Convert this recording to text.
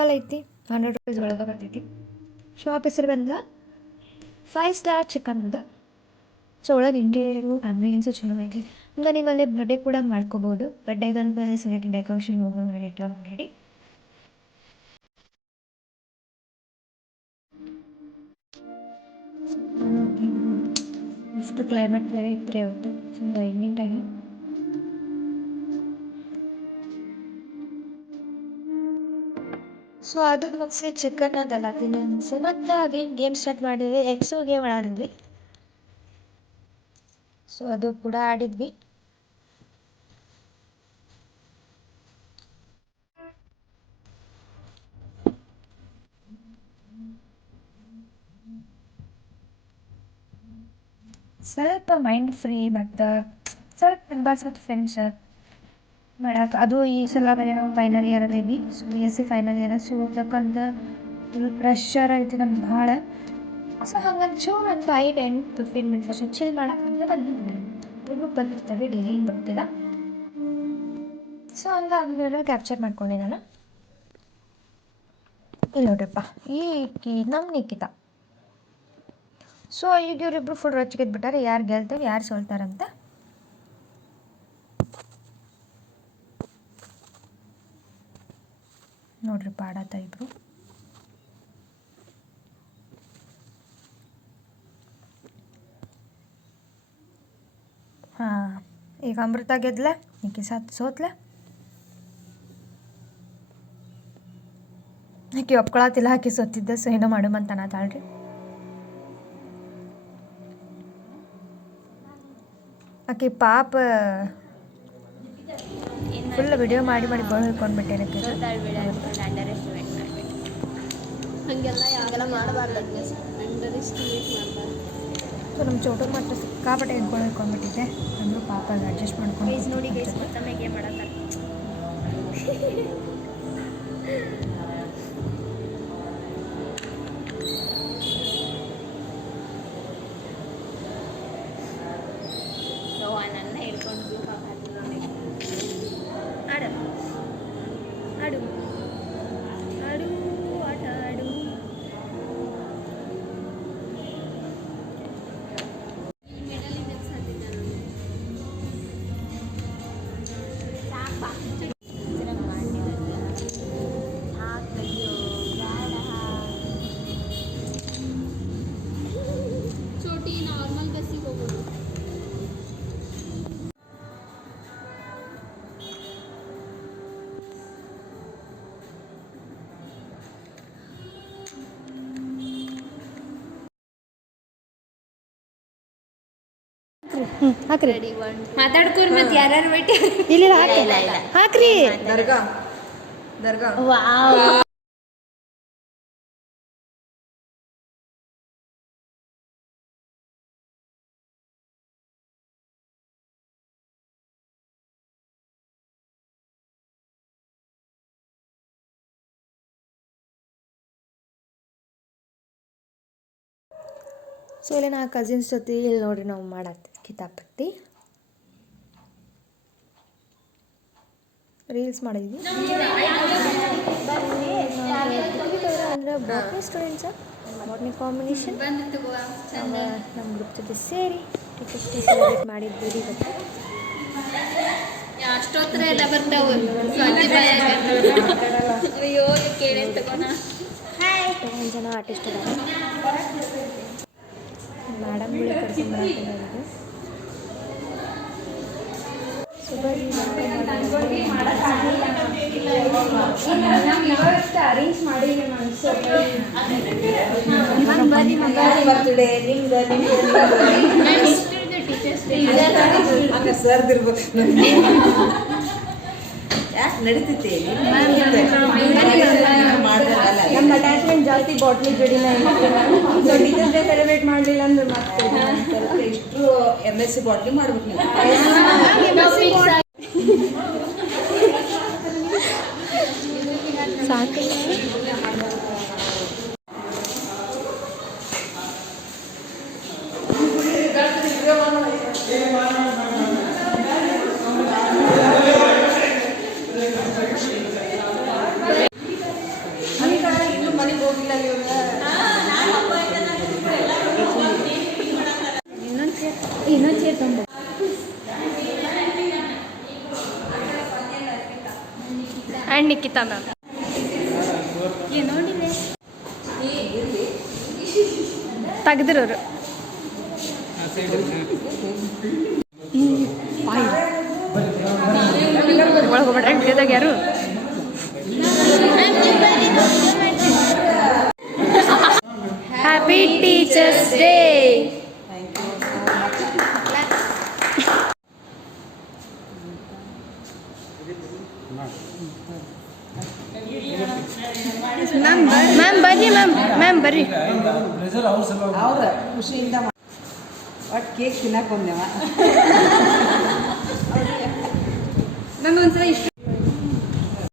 ಐತಿ 100 ರೂಪೀಸ್ ಒಳಗೆ ಬರ್ತೈತಿ. ಶಾಪ್ ಹೆಸರು ಬಂದ 5 ಸ್ಟಾರ್ ಚಿಕನ್ ಅಂತ. ಸೊ ಒಳಗೆ ಇಂಟೀರಿಯರು ಆಂಬಿಯನ್ಸು ಚಲೋ ಐತಿ. ఇంకా ನೀವು ಅಲ್ಲಿ ಬರ್ಡೇ ಕೂಡ ಮಾಡ್ಕೋಬೋದು. ಬರ್ಡೇಗಂತ ಸೆಲೆಕ್ಟ್ ಡೆಕೋರೇಷನ್ ಮಾಡಿ ಇಷ್ಟು ಕ್ಲೈಮೇಟ್ ಬೇರೆ ಇದ್ರೆ ಇವತ್ತು ತುಂಬ ಈವ್ನಿಂಗ್ ಟೈಮ್. ಸೊ ಅದು ಮುಗಿಸಿ ಚಿಕನ್ ಅದೆಲ್ಲ ತಿನ್ನೋದು ಮತ್ತು ಅಗೇನ್ ಗೇಮ್ ಸ್ಟಾರ್ಟ್ ಮಾಡಿದ್ವಿ. ಎಕ್ಸೋ ಗೇಮ್ ಆಡಿದ್ವಿ. ಸೊ ಅದು ಕೂಡ ಆಡಿದ್ವಿ. ಸ್ವಲ್ಪ ಮೈಂಡ್ ಫ್ರೀ ಮತ್ತು ಸ್ವಲ್ಪ ಫ್ರೆಂಡ್ಸ್ ಮಾಡಕ್ಕೆ. ಅದು ಈ ಸಲ ಬೇರೆ ನಾವು ಫೈನಲ್ ಇಯರ್ ಅದೀವಿ. So BSc final year. So ಓದಕ್ಕಂತ ಫುಲ್ ಪ್ರೆಷರ್ ಐತಿ ನಮ್ಗೆ ಭಾಳ. ಸೊ ಹಂಗಂತ ಒಂದು 5-10-15 ಮಿನಿಟ್ಸ್ ಅಷ್ಟೇ ಚಿಲ್ ಮಾಡೋಕ್ಕಂತ ಬಂದಿರ್ತವೆ. ಡೈಲಿ ಬರ್ತಿಲ್ಲ. ಸೊ ಹಂಗಾಗಿ ಕ್ಯಾಪ್ಚರ್ ಮಾಡ್ಕೊಂಡೆ ನಾನು. ಇಲ್ಲಿ ನೋಡ್ರಪ್ಪ, ನಮ್ಮ ನಿಖಿತಾ. ಸೊ ಈಗ ಇವರಿಬ್ರು ಫುಲ್ ರೊಚ್ಚಿಗೆದ್ಬಿಟ್ಟಾರೆ, ಯಾರು ಗೆಲ್ತೇವೆ ಯಾರು ಸೋಲ್ತಾರಂತ. ನೋಡ್ರಿಪ್ಪ ಆಡತ್ತ ಇಬ್ರು. ಹಾಂ, ಈಗ ಅಮೃತ ಗೆದ್ಲೆ, ನಿಖಿ ಸೋತ್ಲೆ. ಆಕೆ ಒಪ್ಕೊಳತಿಲ್ಲ ಆಕೆ ಸೋತಿದ್ದೆ. ಸೊ ಏನೋ ಮಾಡುಮಂತ ಅನ್ನತಾಳ್ರಿ. ಆಕೆ ಪಾಪ ಫುಲ್ ವಿಡಿಯೋ ಮಾಡಿ ಗೋಳು ಹಿಡ್ಕೊಂಡ್ಬಿಟ್ಟೆ. ಸೊ ನಮ್ಮ ಚೋಟು ಮಾತ್ರ ಸಿಕ್ಕಾಪಟ್ಟೆ ಗೋಳು ಹಿಡ್ಕೊಂಡ್ಬಿಟ್ಟಿದ್ದೆ. ಅಂದರೂ ಪಾಪ ಅಡ್ಜಸ್ಟ್ ಮಾಡ್ಕೊಂಡು ನೋಡಿ ತಮಗೆ ಮಾಡತ್ತಾರೆ. ನನ್ನ ಹೇಳ್ಕೊಂಡು ಆಡು ಆಡು ಆಡು ಆಟ ಆಡು. ಹಾಕ್ರಿ ಮಾತಾಡ್ಕೋರಿ. ಮತ್ತೆ ಯಾರ್ಯಾರು ವೇಟ್ ಇಲ್ಲ ಹಾಕ್ರಿ. ದರ್ಗಾ ಸೊ ಇಲ್ಲಿ ನಾ ಕಸಿನ್ಸ್ ಜೊತೆ ಇಲ್ಲಿ ನೋಡ್ರಿ ನಾವು ಮಾಡತ್ತೆ ಕಿತಾಪತಿ ರೀಲ್ಸ್ ಮಾಡಿದ್ವಿ. ಅಂದರೆ ಬಾಟ್ನಿ ಸ್ಟೂಡೆಂಟ್ಸ, ಬಾಟ್ನಿ ಕಾಂಬಿನೇಷನ್ ನಮ್ಮ ಗ್ರೂಪ್ ಜೊತೆ ಸೇರಿ ಟೀಚರ್ಸ್ ಡೇ ಸೆಲೆಬ್ರೇಟ್ ಮಾಡಿದ್ವಿ. ಇವತ್ತು ಅಷ್ಟೊತ್ತರ ಎಲ್ಲ ಬರ್ತಾವೆ. ಒಂದು ಜನ ಆರ್ಟಿಸ್ಟ್ ಅದ ಮೇಡಮ್ಗಳು ಕರ್ಕೊಂಡ್ಬರಕ್ಕೆ. ಅರೇಂಜ್ ಮಾಡಿ ನಡೀತೈತಿ. ನಮ್ಮ ಅಟ್ಯಾಚ್ಮೆಂಟ್ ಜಾಸ್ತಿ ಬಾಟ್ಲಿ ಜೋಡಿನ ಟೀಚರ್ಸ್ ಡೇ ಸೆಲೆಬ್ರೇಟ್ ಮಾಡಲಿಲ್ಲ ಅಂದ್ರೆ ಮತ್ತೆ ಎಷ್ಟು MSc ಬಾಟ್ಲಿ ಮಾಡ್ಬೇಕು ನೀವು. ಸಾಕು. ನಿಖಿತಾ ಮ್ಯಾಮ್. ಏನು ನೋಡಿದೆ ತೆಗ್ದಿರೋರು ಒಳಗೆ ಹೋಗ್ಬೇಡ್ರಿ ವಿಡಿಯೋದಾಗ ಯಾರು. Happy teachers day. ಮ್ಯಾಮ್ ಬರ್ರಿ ಮ್ಯಾಮ್ ಬರ್ರಿ. ಅವ್ರ ಖುಷಿಯಿಂದ ಒಟ್ಟು ಕೇಕ್ ತಿನ್ನಕ್ಕೆ ಬಂದೇವ. ಮ್ಯಾಮ್ ಒಂದ್ಸಲ ಇಷ್ಟು